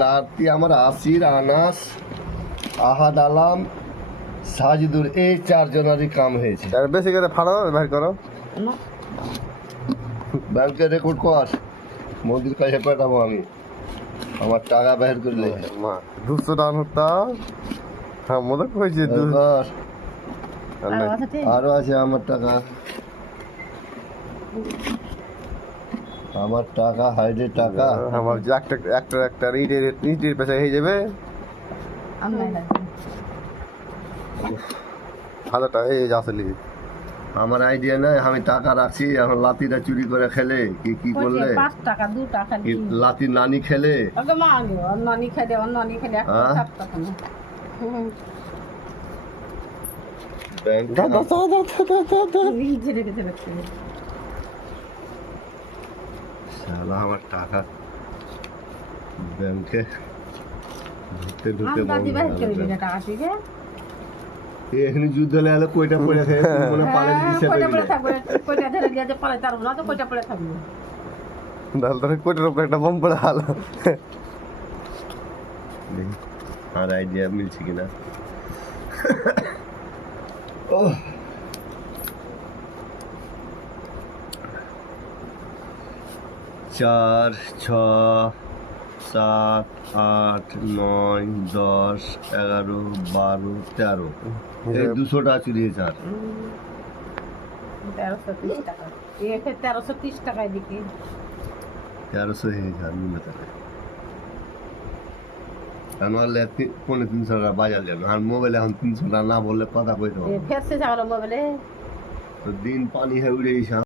লাতি আমার আসির, আনাস, আহাদ আলাম, সাজিদুর, এই চারজনেরই কাম হয়েছে। আর বেশি করে ফাড়ো বের করো। ব্যাংকে রেকর্ড কর, মন্দির কাছে পাঠাবো আমি, আমার টাকা বের করলে। মা 200 টাকা হতা হ্যাঁ মনে কইছে কর। আরো আছে আমার টাকা, আমার টাকা, হাইডের টাকা। আমার যে একটা ইটের পেশা হয়ে যাবে 1000 টাকা এই আসলে আমার আইডিয়া নাই, আমি টাকা রাখছি। এখন লাতিটা চুরি করে খেলে কি করলে? 5 টাকা 2 টাকা লাতি নানি খেলে, ওকে মা নানি খেলে নানি খেলে 7 টাকা না ব্যাংক রিজে রেখে রাখছি। শালা আমার টাকা ব্যাংকে ঢুকতে ঢুকতে দাদি বাইরে করে দিলে টাকা থেকে এখানে যুদ্ধ লেগে কয়টা পড়ে থাকে মনে পালে দিছে কয়টা পড়ে থাকবে, কয়টা ধরে দিয়ে পালে তার না তো কয়টা পড়ে থাকবে। ডাল ধরে কোটির উপরে একটা বম পড়ে হাল। আর আইডিয়া মিলছে কিনা। ও চার, 6, 7, 8, 9, 10, 11, 12, 13, এই 200 টাকা চুরি হয়েছে। আর 1330 টাকা, এই 1330 টাকায় দিকে 1300 হয়েছে আর মূল্য টাকা। নাহলে 350 টাকা বাজার যাবে। আর মোবাইলে এখন 300 টাকা না বললে কথা কইতে হবে। ফেরছে যাওয়ার মোবাইলে তো দিন পানি হয়ে উড়ে